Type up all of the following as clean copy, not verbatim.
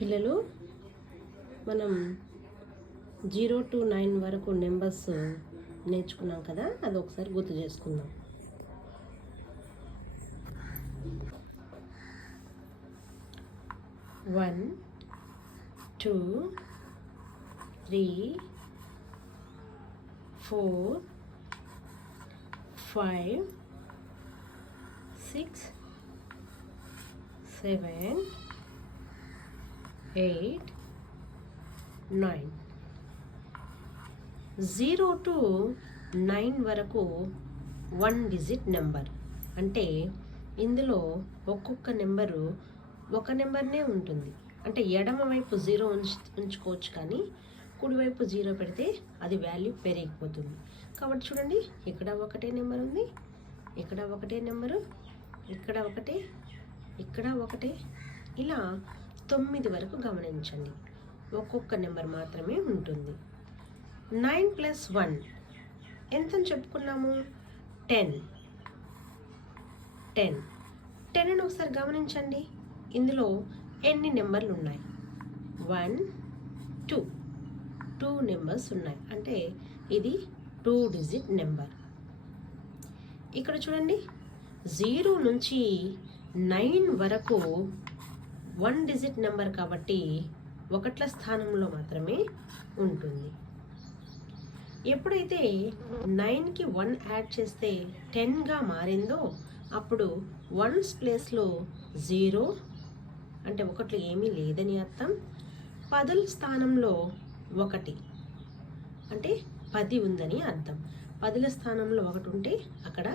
పిల్లలు మనం 0 to 9 వరకు నెంబర్స్ నేర్చుకున్నాం కదా, అది ఒకసారి గుర్తు చేసుకుందాం. 1 2 3 4 5 6 7 8 9. 0 to 9 వరకు 1 డిజిట్ నెంబర్. అంటే ఇందులో ఒక్కొక్క నెంబరు ఒక నెంబర్నే ఉంటుంది. అంటే ఎడమ వైపు 0 ఉంచుకోవచ్చు, కానీ కుడివైపు 0 పెడితే అది వాల్యూ పెరిగిపోతుంది. కాబట్టి చూడండి, ఇక్కడ ఒకటే నెంబర్ ఉంది, ఇక్కడ ఒకటే నెంబరు, ఇక్కడ ఒకటే, ఇక్కడ ఒకటే, ఇలా 9 వరకు గమనించండి. ఒక్కొక్క నెంబర్ మాత్రమే ఉంటుంది. 9 + 1 ఎంతని చెప్పుకున్నాము? 10. 10 అని ఒకసారి గమనించండి. ఇందులో ఎన్ని నెంబర్లు ఉన్నాయి? 1 2 నెంబర్స్ ఉన్నాయి. అంటే ఇది 2 డిజిట్ నెంబర్. ఇక్కడ చూడండి, 0 నుంచి 9 వరకు 1 డిజిట్ నెంబర్ కాబట్టి ఒకట్ల స్థానంలో మాత్రమే ఉంటుంది. ఎప్పుడైతే 9కి 1 యాడ్ చేస్తే 10గా మారిందో అప్పుడు 1's ప్లేస్లో 0 అంటే ఒకట్లు ఏమీ లేదని అర్థం. 10ల స్థానంలో 1 అంటే 10 ఉందని అర్థం. 10ల స్థానంలో 1 ఉంటే అక్కడ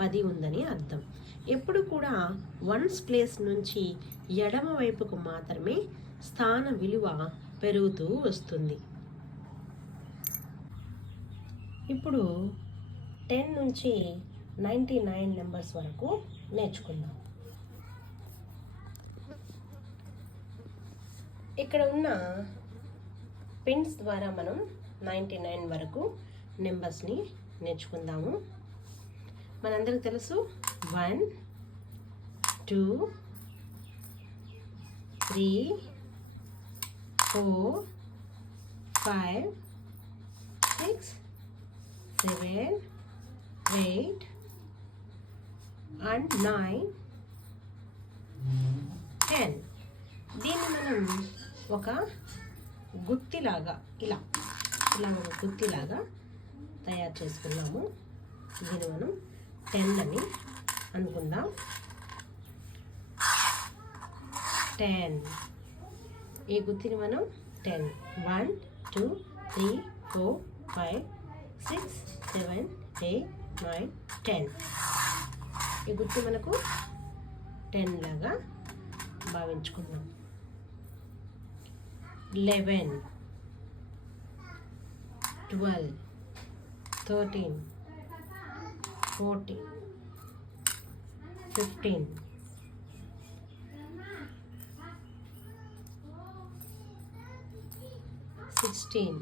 10 ఉందని అర్థం. ఎప్పుడు కూడా 1's ప్లేస్ నుంచి ఎడమ వైపుకు మాత్రమే స్థాన విలువ పెరుగుతూ వస్తుంది. ఇప్పుడు 10 నుంచి 99 నెంబర్స్ వరకు నేర్చుకుందాం. ఇక్కడ ఉన్న పిన్స్ ద్వారా మనం 99 వరకు నెంబర్స్ని నేర్చుకుందాము. మనందరికి తెలుసు 1 2 3 4 5 6 7 8 and 9 10. దీన్ని మనం ఒక గుత్తిలాగా ఇలా ఒక గుత్తిలాగా తయారు చేసుకున్నాము. దీన్ని మనం 10 అని అనుకుందాం. 10. ఈ గుత్తిని మనం 10 1 2 3 4 5 6 7 8 9 10. ఈ గుత్తి మనకు 10 లాగా భావించుకుందాం. 11 12 13 14 15 16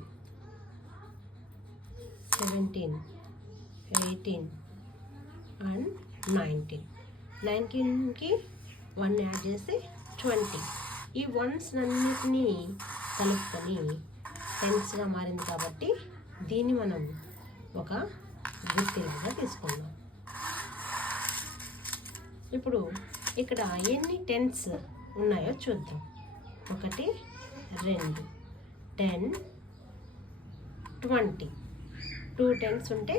17 18 and 19. 19కి 1 యాడ్ చేస్తే 20. ఈ 1's అన్నిటినీ కలుపుకొని 10sగా మారింది కాబట్టి దీన్ని మనం ఒక గుర్తులాగా తీసుకుందాం. ఇప్పుడు ఇక్కడ ఎన్ని 10s ఉన్నాయో చూద్దాం. 1 2 10 20. 2 10s ఉంటే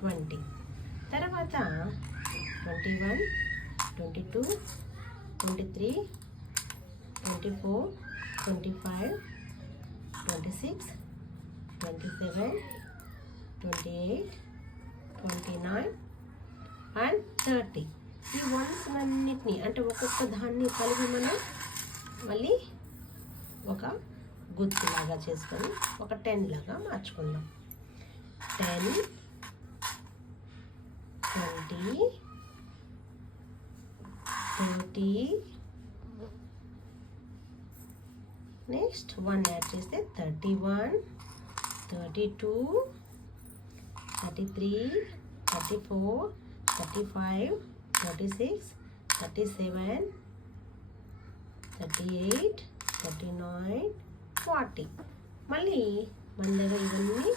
20. తర్వాత 21 22 23 24 25 26 27 28 29 and 30. ఈ 1's అన్నిటినీ అంటే ఒక్కొక్క దాన్ని కలిపి మనం మళ్ళీ ఒక గుర్తులాగా చేసుకొని ఒక 10 లాగా మార్చుకుందాం. 10 20 30 నెక్స్ట్ 1 యాడ్ చేస్తే 31 32 33 34 35 36 37 38 39, 40. మళ్ళీ మన దగ్గర ఇవన్నీ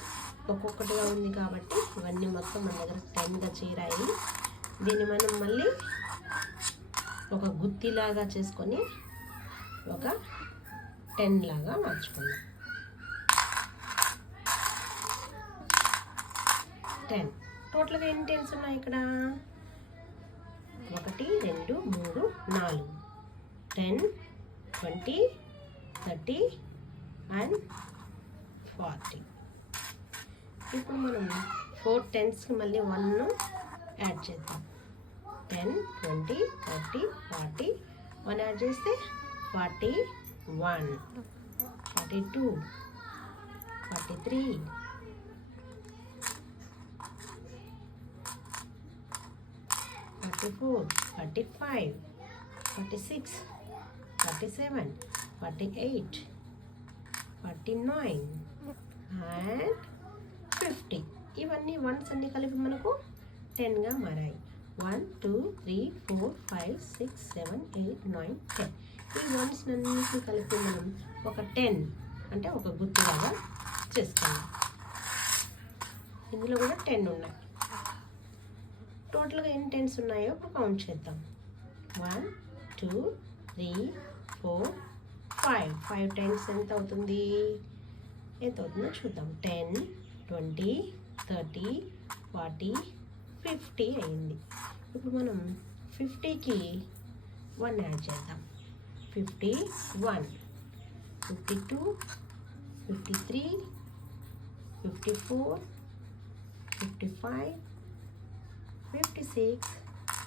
ఒక్కొక్కటిగా ఉంది కాబట్టి ఇవన్నీ మొత్తం మన దగ్గర 10గా చేరాయి. దీన్ని మనం మళ్ళీ ఒక గుత్తిలాగా చేసుకొని ఒక 10 లాగా మార్చుకుందాం. 10. టోటల్గా ఎన్ని 10s ఉన్నాయి ఇక్కడ? 1, 2, 3, 4. 10, 20, 30 and 40. ఇప్పుడు మనం 4 10sకి మళ్ళీ 1 యాడ్ చేద్దాం. 10, 20, 30, 40. 1 యాడ్ చేస్తే 41, 42, 43, 44, 45, 46, 47, 48, 49 and 50. ఇవన్నీ వన్స్ అన్ని కలిపి మనకు 10గా మారాయి. 1, 2, 3, 4, 5, 6, 7, 8, 9, 10. ఈ వన్స్ అన్నిటిని కలిపి మనం ఒక 10 అంటే ఒక గుర్తులాగా చేసుకున్నాం. ఇందులో కూడా 10 ఉన్నాయి. టోటల్గా ఎన్ని 10s ఉన్నాయో ఇప్పుడు కౌంట్ చేద్దాం. 1, 2, 3, 4, 5. 5 10s ఎంత అవుతుంది? ఎంత అవుతుందో చూద్దాం. 10, 20, 30, 40, 50 అయింది. ఇప్పుడు మనం 50కి 1 యాడ్ చేద్దాం. 51, 52, 53, 54, 55, 56,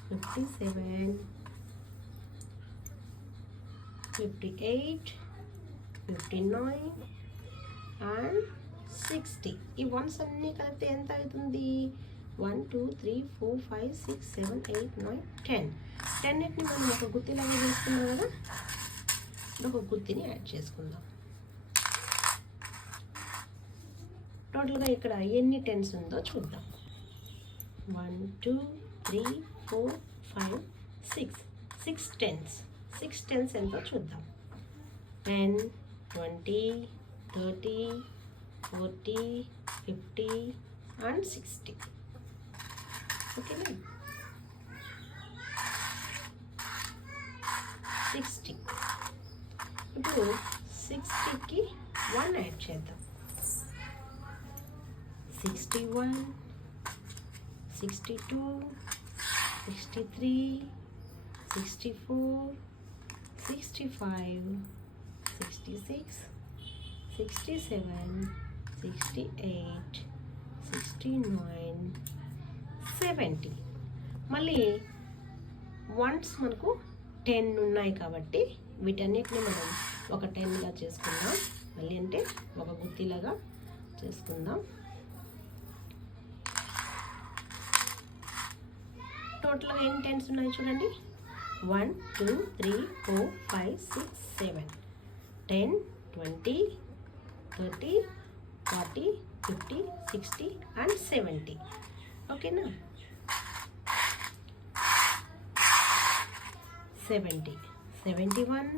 57, 58, 59 and 60. ఈ వన్స్ అన్నీ కలిపితే ఎంత అవుతుంది? 1, 2, 3, 4, 5, 6, 7, 8, 9, 10. 10ని మనం ఒక గుత్తిలాగా చేసుకున్నాం కదా, ఒక గుత్తిని యాడ్ చేసుకుందాం. టోటల్గా ఇక్కడ ఎన్ని 10s ఉందో చూద్దాం. 1, 2, 3, 4, 5, 6. 6 10s. 6 10s ఎంతో చూద్దాం. 10, 20, 30, 40, 50 and 60. ఓకేనా? 60. ఇప్పుడు 60కి 1 యాడ్ చేద్దాం. 61, 62, 63, 64, 65, 66, 67, 68, 69, 70. మళ్ళీ వన్స్ మనకు 10 ఉన్నాయి కాబట్టి వీటన్నిటిని మనం ఒక 10గా చేసుకుందాం. మళ్ళీ అంటే ఒక గుత్తిలాగా చేసుకుందాం. టోటల్గా ఎన్ని 10s ఉన్నాయి చూడండి. 1, 2, 3, 4, 5, 6, 7, 10, 20, 30, 40, 50, 60 and 70. ఓకేనా? 70, 71,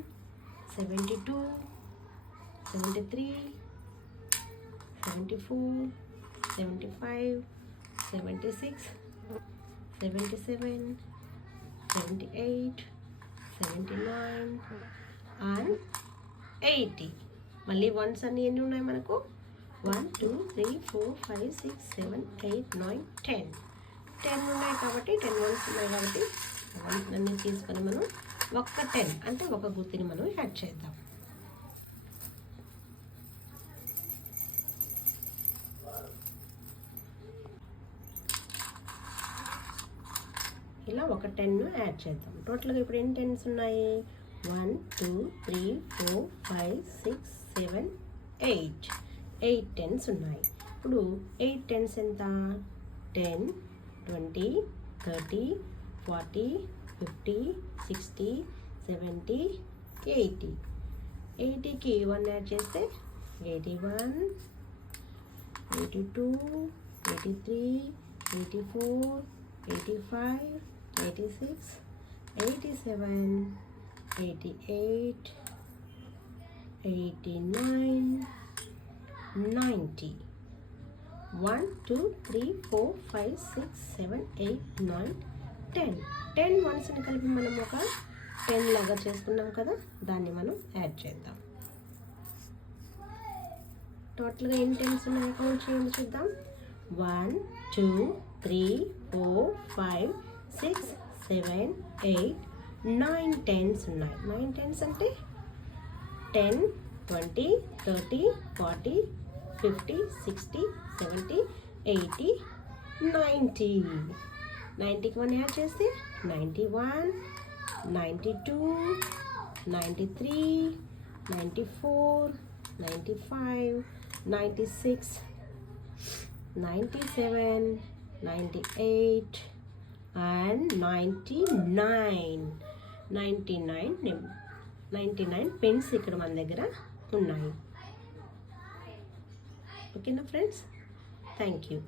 72, 73, 74, 75, 76, 77, 78, 79 and 80. మళ్ళీ వన్స్ అన్నీ ఎన్ని ఉన్నాయి మనకు? 1, 2, 3, 4, 5, 6, 7, 8, 9, 10. 10 ఉన్నాయి కాబట్టి 10 వన్స్ ఉన్నాయి కాబట్టి వన్స్ అన్నీ తీసుకొని మనం ఒక్క 10 అంటే ఒక గుత్తిని మనం యాడ్ చేద్దాం. ఇలా ఒక 10 యాడ్ చేద్దాం. టోటల్గా ఇప్పుడు ఎన్ని 10s ఉన్నాయి? 1, 2, 3, 4, 5, 6, 7, 8. 8 10s ఉన్నాయి. ఇప్పుడు 8 10s ఎంత? 10, 20, 30, 40, 50, 60, 70, 80. 80కి 1 యాడ్ చేస్తే 81, 82, 83, 84, 85, 86, 87, 88, 89, 90. 1, 2, 3, 4, 5, 6, 7, 8, 9, 10. 10 వన్స్ని కలిపి మనం ఒక 10 లాగా చేసుకున్నాం కదా, దాన్ని మనం యాడ్ చేద్దాం. టోటల్గా ఎన్ని టెన్స్ ఉన్నాయి కౌంట్ చేయండి చూద్దాం. 1, 2, 3, 4, 5, 6, 7, 8, 9 టెన్స్ ఉన్నాయి. 9 టెన్స్ అంటే 10, 20, 30, 40, 50, 60, 70, 80, 90. 90కి 1 యాడ్ చేస్తే 91, 92, 93, 94, 95, 96, 97, 98 and 99. 99 పెన్స్ ఇక్కడ మన దగ్గర ఉన్నాయి. ఓకేనా ఫ్రెండ్స్? Thank you.